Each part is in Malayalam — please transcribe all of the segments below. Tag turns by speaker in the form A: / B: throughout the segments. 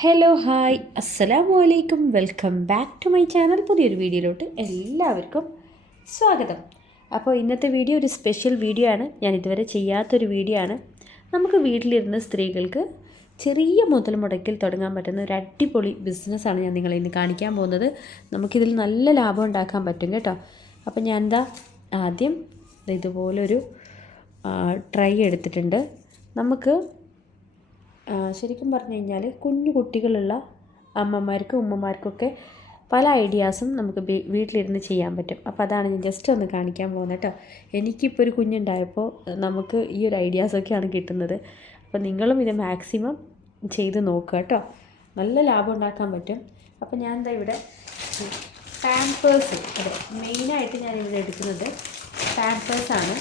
A: ഹലോ ഹായ് അസ്സലാമു അലൈക്കും welcome back to my channel പുതിയൊരു വീഡിയോയിലോട്ട് എല്ലാവർക്കും സ്വാഗതം. അപ്പോൾ ഇന്നത്തെ വീഡിയോ ഒരു സ്പെഷ്യൽ വീഡിയോ ആണ്. ഞാൻ ഇതുവരെ ചെയ്യാത്തൊരു വീഡിയോ ആണ്. നമുക്ക് വീട്ടിലിരുന്ന് സ്ത്രീകൾക്ക് ചെറിയ മുതൽ മുടക്കിൽ തുടങ്ങാൻ പറ്റുന്ന ഒരു അടിപൊളി ബിസിനസ്സാണ് ഞാൻ നിങ്ങളെ ഇന്ന് കാണിക്കാൻ പോകുന്നത്. നമുക്കിതിൽ നല്ല ലാഭം ഉണ്ടാക്കാൻ പറ്റും കേട്ടോ. അപ്പോൾ ഞാൻ എന്താ ആദ്യം ഇതുപോലൊരു ട്രൈ എടുത്തിട്ടുണ്ട്. നമുക്ക് ശരിക്കും പറഞ്ഞു കഴിഞ്ഞാൽ കുഞ്ഞു കുട്ടികളുള്ള അമ്മമാർക്കും ഉമ്മമാർക്കൊക്കെ പല ഐഡിയാസും നമുക്ക് വീട്ടിലിരുന്ന് ചെയ്യാൻ പറ്റും. അപ്പോൾ അതാണ് ഞാൻ ജസ്റ്റ് ഒന്ന് കാണിക്കാൻ പോകുന്നത് കേട്ടോ. എനിക്കിപ്പോൾ ഒരു കുഞ്ഞുണ്ടായപ്പോൾ നമുക്ക് ഈ ഒരു ഐഡിയാസൊക്കെയാണ് കിട്ടുന്നത്. അപ്പോൾ നിങ്ങളും ഇത് മാക്സിമം ചെയ്ത് നോക്കുക കേട്ടോ. നല്ല ലാഭം ഉണ്ടാക്കാൻ പറ്റും. അപ്പോൾ ഞാൻ എന്താ ഇവിടെ പാമ്പേഴ്സ് അതെ മെയിനായിട്ട് ഞാനിവിടെ എടുക്കുന്നത് പാമ്പേഴ്സാണ്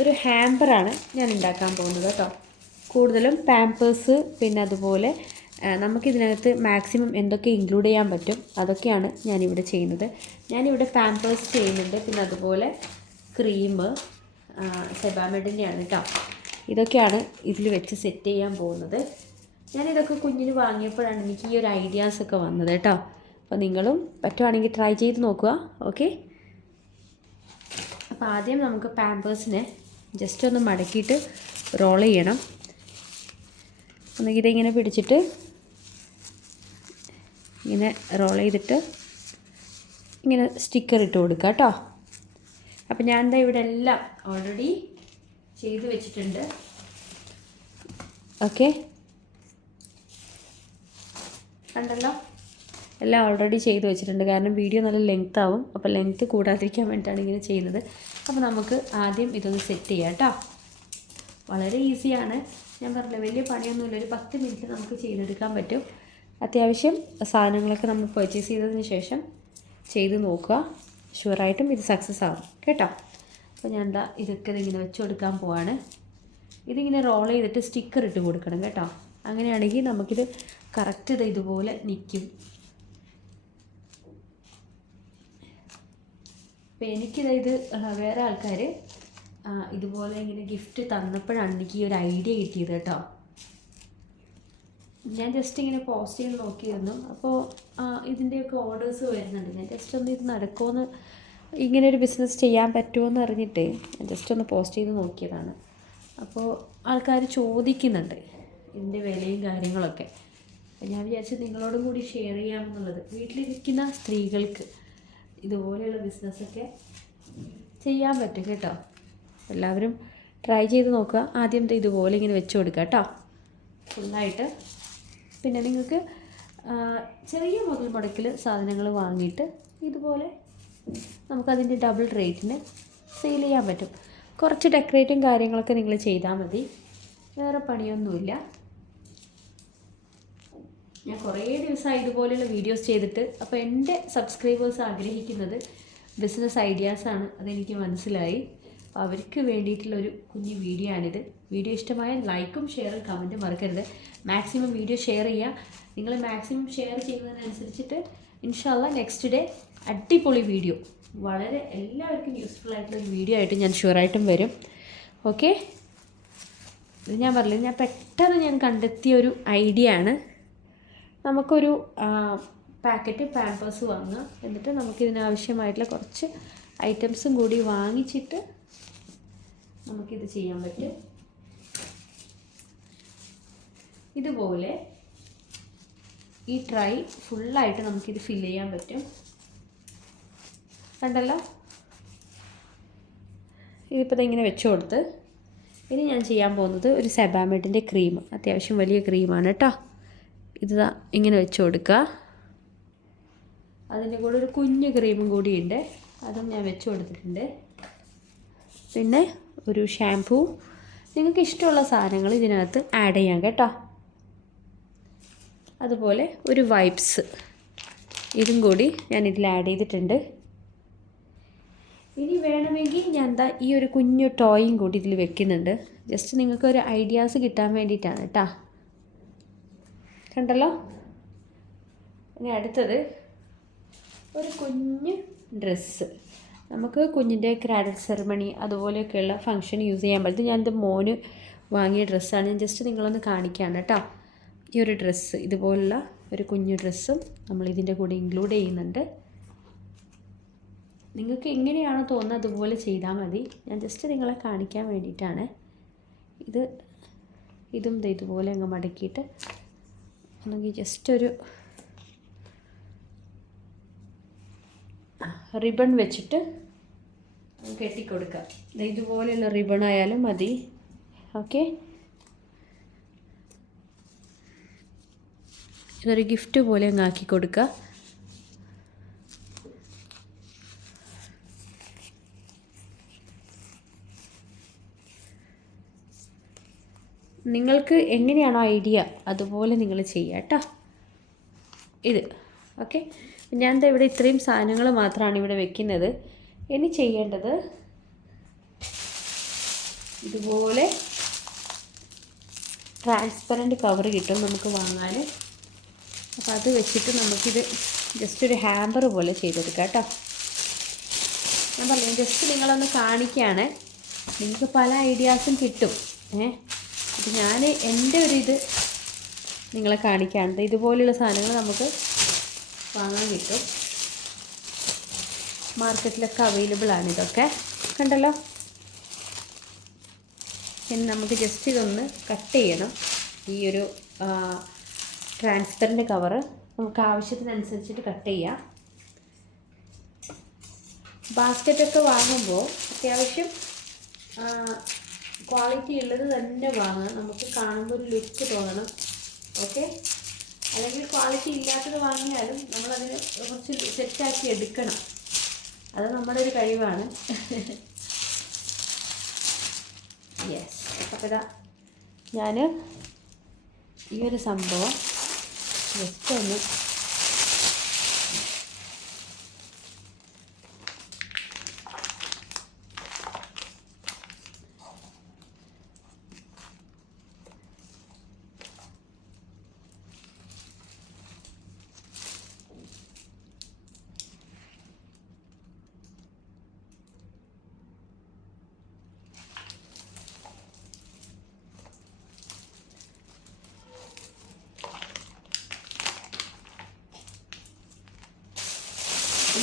A: ഒരു ഹാമ്പറാണ് ഞാൻ ഉണ്ടാക്കാൻ പോകുന്നത് കേട്ടോ. കൂടുതലും പാമ്പേഴ്സ് പിന്നെ അതുപോലെ നമുക്ക് നമുക്കിതിനകത്ത് മാക്സിമം എന്തൊക്കെ ഇൻക്ലൂഡ് ചെയ്യാൻ പറ്റും അതൊക്കെയാണ് ഞാനിവിടെ ചെയ്യുന്നത്. ഞാനിവിടെ പാമ്പേഴ്സ് ചെയ്യുന്നുണ്ട്. പിന്നെ അതുപോലെ ക്രീം സെബാമെഡിന്റെയാണ് കേട്ടോ ഇതൊക്കെയാണ് ഇതിൽ വെച്ച് സെറ്റ് ചെയ്യാൻ പോകുന്നത്. ഞാനിതൊക്കെ കുഞ്ഞിന് വാങ്ങിയപ്പോഴാണ് എനിക്ക് ഈ ഒരു ഐഡിയാസൊക്കെ വന്നത് കേട്ടോ അപ്പോൾ നിങ്ങളും പറ്റുവാണെങ്കിൽ ട്രൈ ചെയ്ത് നോക്കുക. ഓക്കെ അപ്പോൾ ആദ്യം നമുക്ക് പാമ്പേഴ്സിനെ ജസ്റ്റ് ഒന്ന് മടക്കിയിട്ട് റോൾ ചെയ്യണം. ഒന്നുകിൽ ഇതിങ്ങനെ പിടിച്ചിട്ട് ഇങ്ങനെ റോൾ ചെയ്തിട്ട് ഇങ്ങനെ സ്റ്റിക്കർ ഇട്ട് കൊടുക്കുക കേട്ടോ അപ്പം ഞാൻ എന്താ ഇവിടെ എല്ലാം ഓൾറെഡി ചെയ്ത് വെച്ചിട്ടുണ്ട്. ഓക്കെ കണ്ടല്ലോ? എല്ലാം ഓൾറെഡി ചെയ്ത് വെച്ചിട്ടുണ്ട്. കാരണം വീഡിയോ നല്ല ലെങ്ത് ആവും. അപ്പോൾ ലെങ്ത് കൂടാതിരിക്കാൻ വേണ്ടിയിട്ടാണ് ഇങ്ങനെ ചെയ്യുന്നത്. അപ്പോൾ നമുക്ക് ആദ്യം ഇതൊന്ന് സെറ്റ് ചെയ്യാം കേട്ടോ വളരെ ഈസിയാണ് ഞാൻ പറഞ്ഞില്ല വലിയ പണിയൊന്നുമില്ല. ഒരു പത്ത് മിനിറ്റ് നമുക്ക് ചെയ്തെടുക്കാൻ പറ്റും. അത്യാവശ്യം സാധനങ്ങളൊക്കെ നമ്മൾ പർച്ചേസ് ചെയ്തതിന് ശേഷം ചെയ്ത് നോക്കുക. ഷുവറായിട്ടും ഇത് സക്സസ് ആവും. കേട്ടോ? അപ്പോൾ ഞാൻ എന്താ ഇതൊക്കെ ഇതിങ്ങനെ വെച്ച് കൊടുക്കാൻ പോവാണ്. ഇതിങ്ങനെ റോൾ ചെയ്തിട്ട് സ്റ്റിക്കർ ഇട്ട് കൊടുക്കണം കേട്ടോ. അങ്ങനെയാണെങ്കിൽ നമുക്കിത് കറക്റ്റ് ഇത് ഇതുപോലെ നിൽക്കും. അപ്പോൾ എനിക്കിത് ഇത് വേറെ ആൾക്കാർ ഇതുപോലെ ഇങ്ങനെ ഗിഫ്റ്റ് തന്നപ്പോഴാണ് എനിക്ക് ഈ ഒരു ഐഡിയ കിട്ടിയത് കേട്ടോ. ഞാൻ ജസ്റ്റ് ഇങ്ങനെ പോസ്റ്റ് ചെയ്ത് നോക്കിയിരുന്നു. അപ്പോൾ ഇതിന്റെയൊക്കെ ഓർഡേഴ്സ് വരുന്നുണ്ട്. ഞാൻ ജസ്റ്റ് ഒന്ന് ഇത് നടക്കുമെന്ന് ഇങ്ങനെ ഒരു ബിസിനസ് ചെയ്യാൻ പറ്റുമോ എന്ന് അറിഞ്ഞിട്ട് ജസ്റ്റ് ഒന്ന് പോസ്റ്റ് ചെയ്ത് നോക്കിയതാണ്. അപ്പോൾ ആൾക്കാർ ചോദിക്കുന്നുണ്ട് ഇതിന്റെ വിലയും കാര്യങ്ങളൊക്കെ. ഞാൻ വിചാരിച്ചു നിങ്ങളോടും കൂടി ഷെയർ ചെയ്യാമെന്നുള്ളത്. വീട്ടിലിരിക്കുന്ന സ്ത്രീകൾക്ക് ഇതുപോലെയുള്ള ബിസിനസ്സൊക്കെ ചെയ്യാൻ പറ്റും കേട്ടോ. എല്ലാവരും ട്രൈ ചെയ്ത് നോക്കുക. ആദ്യം ഇതുപോലെ ഇങ്ങനെ വെച്ച് കൊടുക്കുക കേട്ടോ. ഫുള്ളായിട്ട്. പിന്നെ നിങ്ങൾക്ക് ചെറിയ മുതൽ മുടക്കിൽ സാധനങ്ങൾ വാങ്ങിയിട്ട് ഇതുപോലെ നമുക്കതിന്റെ ഡബിൾ റേറ്റിന് സെയിൽ ചെയ്യാൻ പറ്റും. കുറച്ച് ഡെക്കറേറ്റും കാര്യങ്ങളൊക്കെ നിങ്ങൾ ചെയ്താൽ മതി. വേറെ പണിയൊന്നുമില്ല. ഞാൻ കുറേ ദിവസമായി ഇതുപോലെയുള്ള വീഡിയോസ് ചെയ്തിട്ട് അപ്പോൾ എന്റെ സബ്സ്ക്രൈബേഴ്സ് ആഗ്രഹിക്കുന്നത് ബിസിനസ് ഐഡിയാസാണ് അതെനിക്ക് മനസ്സിലായി. അപ്പോൾ അവർക്ക് വേണ്ടിയിട്ടുള്ളൊരു കുഞ്ഞു വീഡിയോ ആണിത്. വീഡിയോ ഇഷ്ടമായ ലൈക്കും ഷെയറും കമന്റും മറക്കരുത്. മാക്സിമം വീഡിയോ ഷെയർ ചെയ്യുക നിങ്ങൾ മാക്സിമം ഷെയർ ചെയ്യുന്നതിനനുസരിച്ചിട്ട് ഇൻഷാല്ല നെക്സ്റ്റ് ഡേ അടിപൊളി വീഡിയോ വളരെ എല്ലാവർക്കും യൂസ്ഫുൾ ആയിട്ടുള്ള ഒരു വീഡിയോ ആയിട്ട് ഞാൻ ഷുവറായിട്ടും വരും. ഓക്കെ ഇത് ഞാൻ പറഞ്ഞില്ല ഞാൻ പെട്ടെന്ന് ഞാൻ കണ്ടെത്തിയ ഒരു ഐഡിയ ആണ്. നമുക്കൊരു പാക്കറ്റ് പാമ്പേഴ്സ് വാങ്ങാം. എന്നിട്ട് നമുക്കിതിനാവശ്യമായിട്ടുള്ള കുറച്ച് ഐറ്റംസും കൂടി വാങ്ങിച്ചിട്ട് നമുക്കിത് ചെയ്യാൻ പറ്റും. ഇതുപോലെ ഈ ട്രൈ ഫുള്ളായിട്ട് നമുക്കിത് ഫില്ല് ചെയ്യാൻ പറ്റും. കണ്ടല്ലോ? ഇതിപ്പോൾ ഇങ്ങനെ വെച്ച് കൊടുത്ത്. ഇനി ഞാൻ ചെയ്യാൻ പോകുന്നത് ഒരു സെബാമെഡിന്റെ ക്രീം. അത്യാവശ്യം വലിയ ക്രീമാണ് കേട്ടോ. ഇത് ഇങ്ങനെ വെച്ച് കൊടുക്കുക. അതിന്റെ കൂടെ ഒരു കുഞ്ഞ് ക്രീമും കൂടിയുണ്ട്. അതും ഞാൻ വെച്ച് കൊടുത്തിട്ടുണ്ട്. പിന്നെ ഒരു ഷാംപൂ നിങ്ങൾക്ക് ഇഷ്ടമുള്ള സാധനങ്ങൾ ഇതിനകത്ത് ആഡ് ചെയ്യാം കേട്ടോ. അതുപോലെ ഒരു വൈപ്സ് ഇതും കൂടി ഞാൻ ഇതിൽ ആഡ് ചെയ്തിട്ടുണ്ട്. ഇനി വേണമെങ്കിൽ ഞാൻ എന്താ ഈ ഒരു കുഞ്ഞു ടോയും കൂടി ഇതിൽ വെക്കുന്നുണ്ട്. ജസ്റ്റ് നിങ്ങൾക്ക് ഒരു ഐഡിയാസ് കിട്ടാൻ വേണ്ടിയിട്ടാണ് കേട്ടോ. കണ്ടല്ലോ ഇനി അടുത്തത് ഒരു കുഞ്ഞ് ഡ്രസ്സ്. നമുക്ക് കുഞ്ഞിന്റെ ക്രാഡൽ സെറമണി അതുപോലെയൊക്കെയുള്ള ഫങ്ഷൻ യൂസ് ചെയ്യാൻ പറ്റും. ഞാനിത് മോന് വാങ്ങിയ ഡ്രസ്സാണ്. ഞാൻ ജസ്റ്റ് നിങ്ങളൊന്ന് കാണിക്കുകയാണ് കേട്ടോ. ഈ ഒരു ഡ്രസ്സ് ഇതുപോലുള്ള ഒരു കുഞ്ഞു ഡ്രസ്സും നമ്മൾ ഇതിന്റെ കൂടെ ഇൻക്ലൂഡ് ചെയ്യുന്നുണ്ട്. നിങ്ങൾക്ക് എങ്ങനെയാണോ തോന്നുന്നത് അതുപോലെ ചെയ്താൽ മതി. ഞാൻ ജസ്റ്റ് നിങ്ങളെ കാണിക്കാൻ വേണ്ടിയിട്ടാണ്. ഇത് ഇതും ഇതുപോലെ അങ്ങ് മടക്കിയിട്ട് ഒന്നെങ്കിൽ ജസ്റ്റ് ഒരു റിബൺ വെച്ചിട്ട് കെട്ടിക്കൊടുക്കാം. ദേ ഇതുപോലെയുള്ള റിബൺ ആയാലും മതി. ഓക്കെ ഇതൊരു ഗിഫ്റ്റ് പോലെ അങ്ങ് ആക്കി കൊടുക്കുക. നിങ്ങൾക്ക് എങ്ങനെയാണോ ഐഡിയ അതുപോലെ നിങ്ങൾ ചെയ്യുക കേട്ടോ. ഇത് ഓക്കെ ഞാൻ ഇവിടെ ഇത്രയും സാധനങ്ങൾ മാത്രമാണ് ഇവിടെ വെക്കുന്നത്. ഇനി ചെയ്യേണ്ടത് ഇതുപോലെ ട്രാൻസ്പെറന്റ് കവർ കിട്ടും നമുക്ക് വാങ്ങാൻ. അപ്പോൾ അത് വെച്ചിട്ട് നമുക്കിത് ജസ്റ്റ് ഒരു ഹാമ്പർ പോലെ ചെയ്തെടുക്കാം കേട്ടോ. ഞാൻ പറഞ്ഞു ജസ്റ്റ് നിങ്ങളൊന്ന് കാണിക്കുകയാണ്. നിങ്ങൾക്ക് പല ഐഡിയാസും കിട്ടും ഏ? അപ്പോൾ ഞാൻ എന്റെ ഒരു ഇത് നിങ്ങളെ കാണിക്കാണ്ട് ഇതുപോലെയുള്ള സാധനങ്ങൾ നമുക്ക് വാങ്ങാൻ കിട്ടും. മാർക്കറ്റിലൊക്കെ അവൈലബിൾ ആണ് ഇതൊക്കെ. കണ്ടല്ലോ? ഇനി നമുക്ക് ജസ്റ്റ് ഇതൊന്ന് കട്ട് ചെയ്യണം. ഈ ഒരു ട്രാൻസ്പെറന്റ് കവറ് നമുക്ക് ആവശ്യത്തിനനുസരിച്ചിട്ട് കട്ട് ചെയ്യാം. ബാസ്ക്കറ്റൊക്കെ വാങ്ങുമ്പോൾ അത്യാവശ്യം ക്വാളിറ്റി ഉള്ളത് തന്നെ വാങ്ങണം. നമുക്ക് കാണുമ്പോൾ ഒരു ലുക്ക് തോന്നണം. ഓക്കെ അല്ലെങ്കിൽ ക്വാളിറ്റി ഇല്ലാത്തത് വാങ്ങിയാലും നമ്മളതിന് കുറച്ച് സെറ്റാക്കി എടുക്കണം. അത് നമ്മുടെ ഒരു കഴിവാണ്. യെസ് അപ്പോൾ ഞാൻ ഈ ഒരു സംഭവം ജസ്റ്റ് ഒന്ന്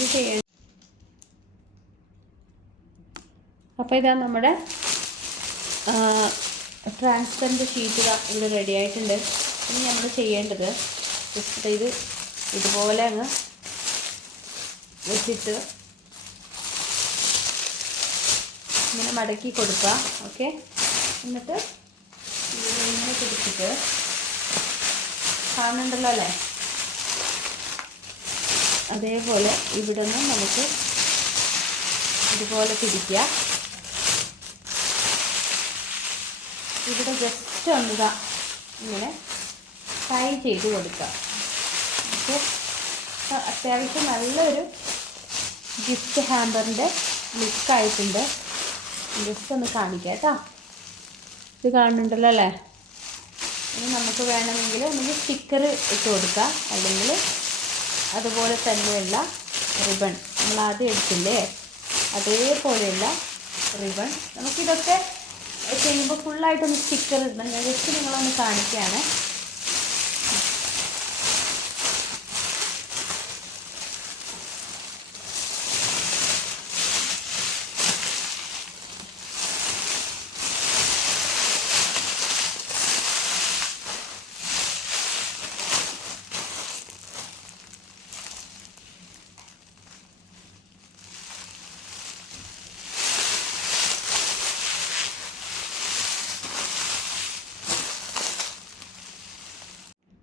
A: ഇത് അപ്പോൾ ഇതാ നമ്മുടെ ട്രാൻസ്പെറന്റ് ഷീറ്റ് ഇവിടെ റെഡി ആയിട്ടുണ്ട്. ഇനി നമ്മൾ ചെയ്യേണ്ടത് ജസ്റ്റ് ഇത് ഇതുപോലെ അങ്ങ് വെച്ചിട്ട് ഇങ്ങനെ മടക്കി കൊടുക്കുക. ഓക്കെ എന്നിട്ട് ഇങ്ങനെ പിടിച്ചിട്ട് കാണുന്നുണ്ടല്ലോ അല്ലേ? അതേപോലെ ഇവിടെ നിന്ന് നമുക്ക് ഇതുപോലെ പിടിക്കാം ഇവിടെ ജസ്റ്റ് ഒന്ന് ഇങ്ങനെ ഫ്രൈ ചെയ്ത് കൊടുക്കാം ഓക്കെ അത്യാവശ്യം നല്ലൊരു ഗിഫ്റ്റ് ഹാമ്പറിന്റെ ലുക്കായിട്ടുണ്ട് ജസ്റ്റ് ഒന്ന് കാണിക്കാം കേട്ടോ. ഇത് കാണുന്നുണ്ടല്ലോ അല്ലേ? ഇനി നമുക്ക് വേണമെങ്കിൽ നമുക്ക് സ്റ്റിക്കർ ഇട്ട് കൊടുക്കാം. അല്ലെങ്കിൽ അതുപോലെ തന്നെയുള്ള റിബൺ. നമ്മൾ ആദ്യം എടുത്തില്ലേ? അതേപോലെയുള്ള റിബൺ. നമുക്കിതൊക്കെ ചെയ്യുമ്പോൾ ഫുള്ളായിട്ടൊന്ന് സ്റ്റിക്കർ ഇടണം ഞാൻ ജസ്റ്റ് നിങ്ങളൊന്ന് കാണിക്കുകയാണ്.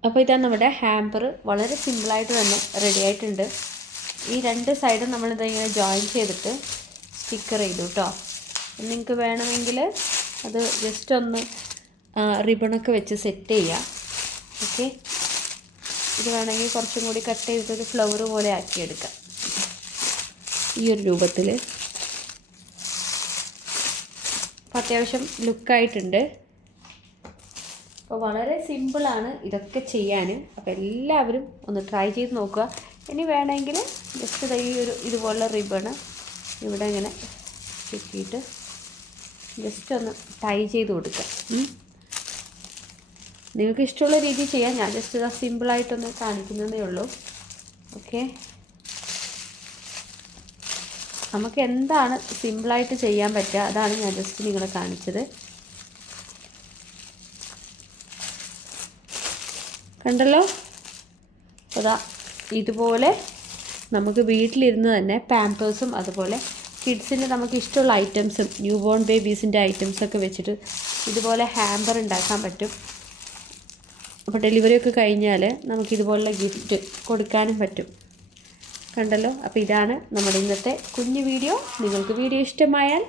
A: അപ്പോൾ ഇതാ നമ്മുടെ ഹാമ്പർ വളരെ സിമ്പിളായിട്ട് തന്നെ റെഡി ആയിട്ടുണ്ട്. ഈ രണ്ട് സൈഡും നമ്മളിത് ഇങ്ങനെ ജോയിൻ ചെയ്തിട്ട് സ്റ്റിക്കർ ചെയ്തു കേട്ടോ നിങ്ങൾക്ക് വേണമെങ്കിൽ അത് ജസ്റ്റ് ഒന്ന് റിബണൊക്കെ വെച്ച് സെറ്റ് ചെയ്യാം. ഓക്കെ ഇത് വേണമെങ്കിൽ കുറച്ചും കൂടി കട്ട് ചെയ്തിട്ട് ഒരു ഫ്ലവർ പോലെ ആക്കിയെടുക്കാം. ഈ ഒരു രൂപത്തിൽ അപ്പോൾ അത്യാവശ്യം ലുക്കായിട്ടുണ്ട് അപ്പോൾ വളരെ സിമ്പിളാണ് ഇതൊക്കെ ചെയ്യാൻ അപ്പോൾ എല്ലാവരും ഒന്ന് ട്രൈ ചെയ്ത് നോക്കുക. ഇനി വേണമെങ്കിൽ ജസ്റ്റ് ഈ ഒരു ഇതുപോലുള്ള റിബണ് ഇവിടെ ഇങ്ങനെ ചുറ്റിയിട്ട് ജസ്റ്റ് ഒന്ന് ടൈ ചെയ്ത് കൊടുക്കുക. നിങ്ങൾക്ക് ഇഷ്ടമുള്ള രീതി ചെയ്യാം. ഞാൻ ജസ്റ്റ് ഇതാ സിമ്പിളായിട്ടൊന്ന് കാണിക്കുന്നതേ ഉള്ളൂ. ഓക്കെ. നമുക്ക് എന്താണ് സിമ്പിളായിട്ട് ചെയ്യാൻ പറ്റുക? അതാണ് ഞാൻ ജസ്റ്റ് നിങ്ങളെ കാണിച്ചത്. കണ്ടല്ലോ? അതാ ഇതുപോലെ നമുക്ക് വീട്ടിലിരുന്ന് തന്നെ പാമ്പേഴ്സും അതുപോലെ കിഡ്സിന് നമുക്ക് ഇഷ്ടമുള്ള ഐറ്റംസും ന്യൂ ബോൺ ബേബീസിന്റെ ഐറ്റംസൊക്കെ വെച്ചിട്ട് ഇതുപോലെ ഹാമ്പർ ഉണ്ടാക്കാൻ പറ്റും. അപ്പോൾ ഡെലിവറി ഒക്കെ കഴിഞ്ഞാൽ നമുക്കിതുപോലുള്ള ഗിഫ്റ്റ് കൊടുക്കാനും പറ്റും. കണ്ടല്ലോ? അപ്പോൾ ഇതാണ് നമ്മുടെ ഇന്നത്തെ കുഞ്ഞു വീഡിയോ നിങ്ങൾക്ക് വീഡിയോ ഇഷ്ടമായാൽ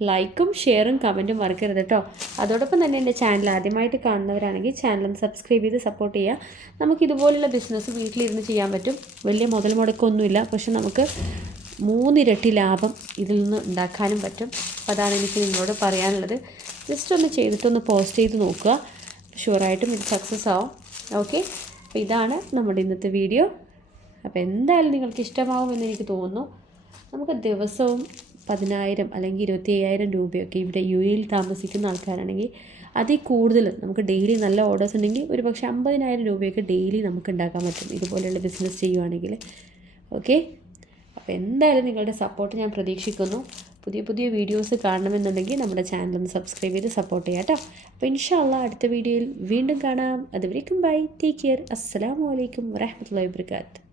A: ലൈക്കും ഷെയറും കമന്റും മറക്കരുത് കേട്ടോ അതോടൊപ്പം തന്നെ എന്റെ ചാനൽ ആദ്യമായിട്ട് കാണുന്നവരാണെങ്കിൽ ഒന്ന് സബ്സ്ക്രൈബ് ചെയ്ത് സപ്പോർട്ട് ചെയ്യുക. നമുക്ക് ഇതുപോലുള്ള ബിസിനസ് വീട്ടിലിരുന്ന് ചെയ്യാൻ പറ്റും. വലിയ മുതൽ മുടക്കൊന്നുമില്ല. പക്ഷെ നമുക്ക് മൂന്നിരട്ടി ലാഭം ഇതിൽ നിന്ന് ഉണ്ടാക്കാനും പറ്റും. അപ്പോൾ അതാണ് എനിക്ക് നിങ്ങളോട് പറയാനുള്ളത്. ജസ്റ്റ് ഒന്ന് ചെയ്തിട്ടൊന്ന് പോസ്റ്റ് ചെയ്ത് നോക്കുക. ഷുവറായിട്ടും ഇത് സക്സസ് ആവും. ഓക്കെ അപ്പോൾ ഇതാണ് നമ്മുടെ ഇന്നത്തെ വീഡിയോ അപ്പോൾ എന്തായാലും നിങ്ങൾക്ക് ഇഷ്ടമാകുമെന്ന് എനിക്ക് തോന്നുന്നു. നമുക്ക് ദിവസവും പതിനായിരം അല്ലെങ്കിൽ ഇരുപത്തി അയ്യായിരം രൂപയൊക്കെ ഇവിടെ യു എയിൽ താമസിക്കുന്ന ആൾക്കാരാണെങ്കിൽ അതിൽ കൂടുതൽ നമുക്ക് ഡെയിലി നല്ല ഓർഡേഴ്സ് ഉണ്ടെങ്കിൽ ഒരു പക്ഷേ അമ്പതിനായിരം രൂപയൊക്കെ ഡെയിലി നമുക്ക് ഉണ്ടാക്കാൻ പറ്റും. ഇതുപോലെയുള്ള ബിസിനസ് ചെയ്യുവാണെങ്കിൽ. ഓക്കെ അപ്പോൾ എന്തായാലും നിങ്ങളുടെ സപ്പോർട്ട് ഞാൻ പ്രതീക്ഷിക്കുന്നു. പുതിയ പുതിയ വീഡിയോസ് കാണണമെന്നുണ്ടെങ്കിൽ നമ്മുടെ ചാനൽ ഒന്ന് സബ്സ്ക്രൈബ് ചെയ്ത് സപ്പോർട്ട് ചെയ്യാം കേട്ടോ. അപ്പോൾ ഇൻഷാല്ല അടുത്ത വീഡിയോയിൽ വീണ്ടും കാണാം. അതുവരേക്കും ബൈ ടേക്ക് കെയർ അസ്സാം വലൈക്കും വരഹമുല്ലാ വബർക്കാത്ത്